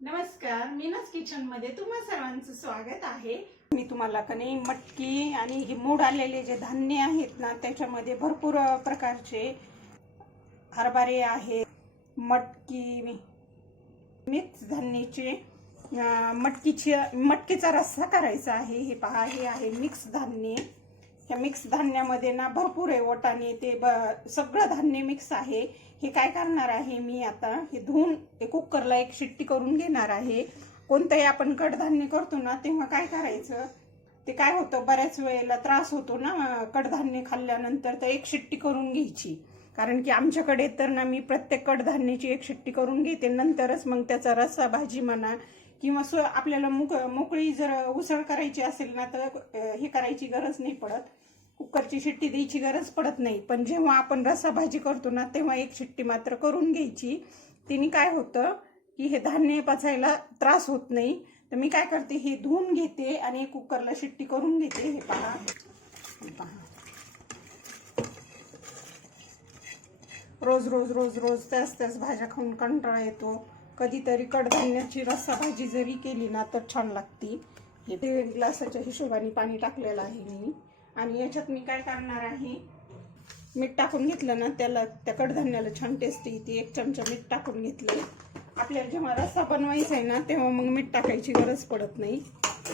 नमस्कार मीनस किचनमध्ये तुम्हा सर्वांचं स्वागत आहे. मी तुम्हाला का नाही मटकी आणि हे मूड आलेले जे धान्य आहेत ना त्याच्यामध्ये भरपूर प्रकारचे हरभरे आहेत मटकी मिक्स धान्याचे मटकीची मटकीचा रस्सा करायचा आहे हे पहा हे आहे मिक्स धान्य. ह्या मिक्स धान्यामध्ये ना भरपूर आहे ओटाने ते ब सगळं धान्य मिक्स आहे. हे काय करणार आहे मी आता? हे धुवून हे कुकरला एक शिट्टी करून घेणार आहे. कोणतंही आपण कडधान्य करतो ना तेव्हा काय करायचं? ते काय होतं? बऱ्याच वेळेला त्रास होतो ना कडधान्य खाल्ल्यानंतर तर एक शिट्टी करून घ्यायची. कारण की आमच्याकडे तर ना मी प्रत्येक कडधान्याची एक शिट्टी करून घेते. नंतरच मग त्याचा रस्सा भाजी म्हणा किंवा स्व आपल्याला मुक मोकळी जर उसळ करायची असेल ना तर हे करायची गरज नाही पडत. कुकरची शिट्टी द्यायची गरज पडत नाही. पण जेव्हा आपण रस्सा भाजी करतो ना तेव्हा एक शिट्टी मात्र करून घ्यायची. तिने काय होतं की हे धान्य पचायला त्रास होत नाही. तर मी काय करते हे धुवून घेते आणि कुकरला शिट्टी करून घेते. हे पहा. हे पहा. रोज रोज रोज रोज त्याच त्याच भाज्या खाऊन कंटाळा येतो. कधीतरी कडधान्याची रस्सा भाजी जरी केली ना तर छान लागती. हे ग्लासाच्या हिशोबाने पाणी टाकलेलं आहे मी. आणि याच्यात मी काय करणार आहे मीठ टाकून घेतलं ना त्याला त्या कडधान्याला छान टेस्ट येते. एक चमचा मीठ टाकून घेतलं. आपल्याला जेव्हा रस्सा बनवायचा आहे ना तेव्हा मग मीठ टाकायची गरज पडत नाही.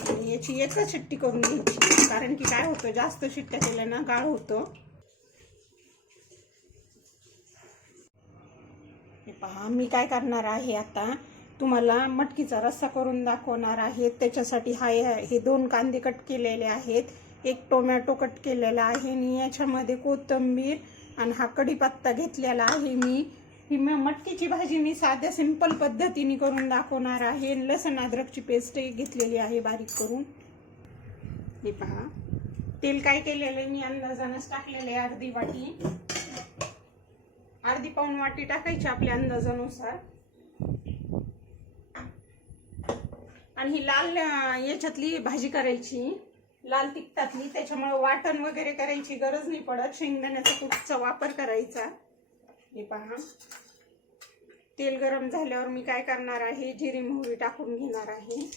आणि याची एकच शिट्टी करून घ्यायची. कारण की काय होतं जास्त शिट्ट्या केल्या ना गाळ होतं. पहा मी काय करणार आहे आता? तुम्हाला मटकीचा रस्सा करून दाखवणार आहे. त्याच्यासाठी हा हे दोन कांदे कट केलेले आहेत. एक टोमॅटो कट केलेला आहे. आणि याच्यामध्ये कोथिंबीर आणि हा कढीपत्ता घेतलेला आहे मी. ही मटकीची भाजी मी साध्या सिंपल पद्धतीने करून दाखवणार आहे. लसण अद्रकची पेस्ट घेतलेली आहे बारीक करून. हे पहा. तेल काय केलेलं आहे? मी अंदाजानंच टाकलेले आहे अर्धी वाटी. अर्धी पाऊण वाटी टाकायची आपल्या अंदाजानुसार. आणि ही लाल याच्यातली भाजी करायची. लाल तिखटातली त्याच्यामुळे वाटण वगैरे करायची गरज नाही पडत. शेंगदाण्याचा कुठचा वापर करायचा. हे पहा. तेल गरम झाल्यावर मी काय करणार आहे? जिरी मोहरी टाकून घेणार आहे.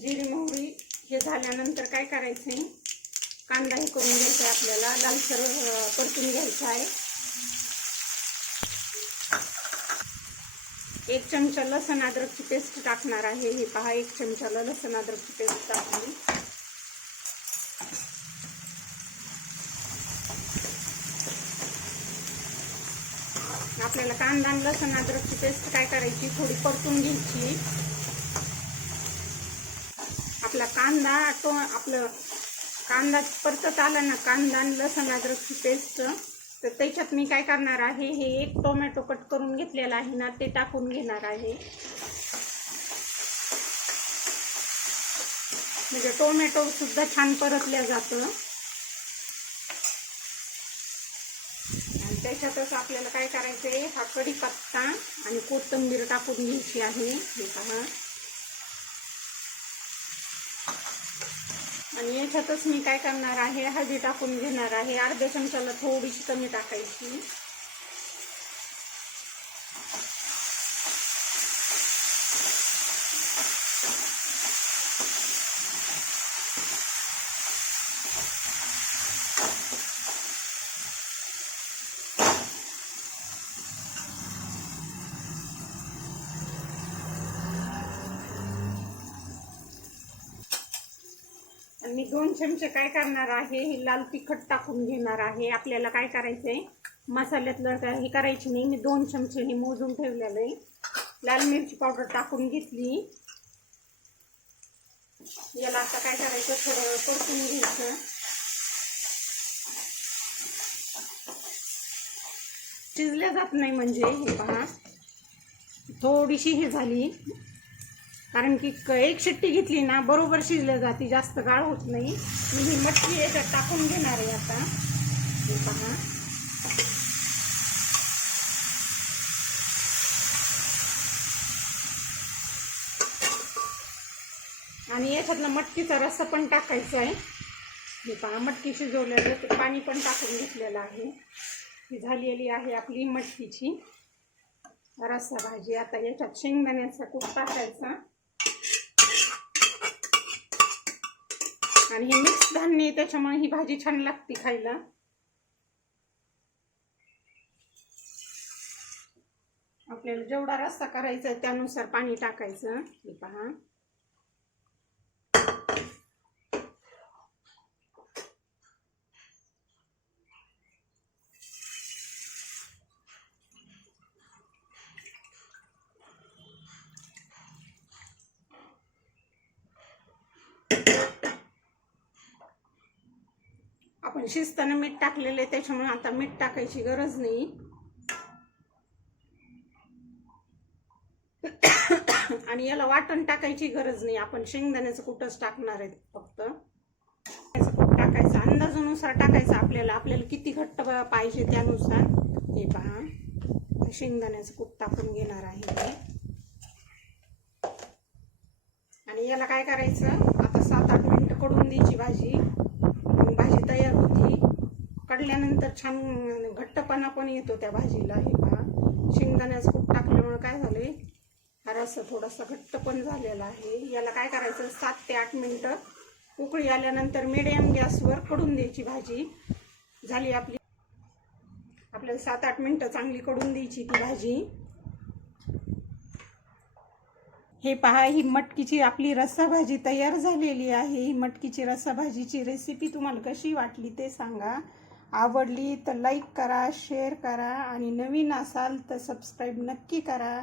जिरी मोहरी हे झाल्यानंतर काय करायचंय? कांदा हे करून घ्यायचा आहे आपल्याला. लालसर परतून घ्यायचा आहे. एक चमचा लसण अद्रकची पेस्ट टाकणार आहे. हे पहा एक चमचाला लसण अद्रकची पेस्ट टाकली. आपल्याला कांदा लसण अद्रकची पेस्ट काय करायची? थोडी परतून घ्यायची. कांदा तो आपलं कांदा परतत आला ना कांदा आणि लसण अद्रकची पेस्ट. तर त्याच्यात मी काय करणार आहे हे एक टोमॅटो कट करून घेतलेला आहे ना ते टाकून घेणार आहे. म्हणजे टोमॅटो सुद्धा छान परतल्या जातं. आणि त्याच्यातच आपल्याला काय करायचं आहे हा कढीपत्ता आणि कोथिंबीर टाकून घ्यायची आहे. हे पहा. आणि याच्यातच मी काय करणार आहे हळदी टाकून घेणार आहे. अर्ध्या चमचाला थोडीशी कमी टाकायची. दोन चमचे काय करणार आहे? हे लाल तिखट टाकून घेणार आहे. आपल्याला काय करायचं आहे मसाल्यातलं काय हे करायची नाही. मी दोन चमचे हे मोजून ठेवलेलं आहे. लाल मिरची पावडर टाकून घेतली. याला आता काय करायचं? थोडं परतून घ्यायचं. शिजल्या जात नाही म्हणजे हे पहा. थोडीशी हे झाली. कारण की क- एक शिट्टी घेतली ना बरोबर शिजल्या जाते जास्त गाळ होत नाही. मी ही मटकी याच्यात टाकून घेणार आहे आता. हे पहा. आणि याच्यातनं मटकीचा रस्सा पण टाकायचा आहे. हे पहा मटकी शिजवलेलं ते पाणी पण टाकून घेतलेलं आहे. ही झालेली आहे आपली मटकीची रस्सा भाजी. आता याच्यात शेंगदाण्याचा कूट टाकायचा. आणि हे मिक्स धान्य आहे, त्याच्यामुळे ही भाजी छान लागते खायला. आपल्याला जेवढा रस्सा करायचा त्यानुसार पाणी टाकायचं. हे पहा. शिजताना मीठ टाकलेलं आहे त्याच्यामुळे आता मीठ टाकायची गरज नाही. आणि याला वाटण टाकायची गरज नाही. आपण शेंगदाण्याचं कुठंच टाकणार आहे फक्त. त्याचं कूट टाकायचं अंदाजानुसार टाकायचं आपल्याला. आपल्याला किती घट्ट पाहिजे त्यानुसार. हे पहा. शेंगदाण्याचं कूट टाकून घेणार आहे आणि याला काय करायचं? आता सात आठ मिनिटं कडून द्यायची भाजी मग भाजी तयार होती टाकल्यानंतर छान घट्टपणा पण येतो त्या भाजीला हे पहा. शेंगदाण्याचं खूप टाकल्यामुळे काय झालंय? हा रस्सा थोडासा घट्ट पण झालेला आहे. याला काय करायचं? सात ते आठ मिनटं उकळी आल्यानंतर मिडियम गॅसवर कडून द्यायची भाजी. झाली आपली. आपल्याला सात आठ मिनटं चांगली कडून द्यायची ती भाजी. हे पहा ही मटकीची आपली रस्सा भाजी तयार झालेली आहे. ही मटकीची रस्सा भाजीची रेसिपी तुम्हाला कशी वाटली ते सांगा. आवडली तर लाईक करा शेअर करा आणि नवीन असाल तर सबस्क्राईब नक्की करा.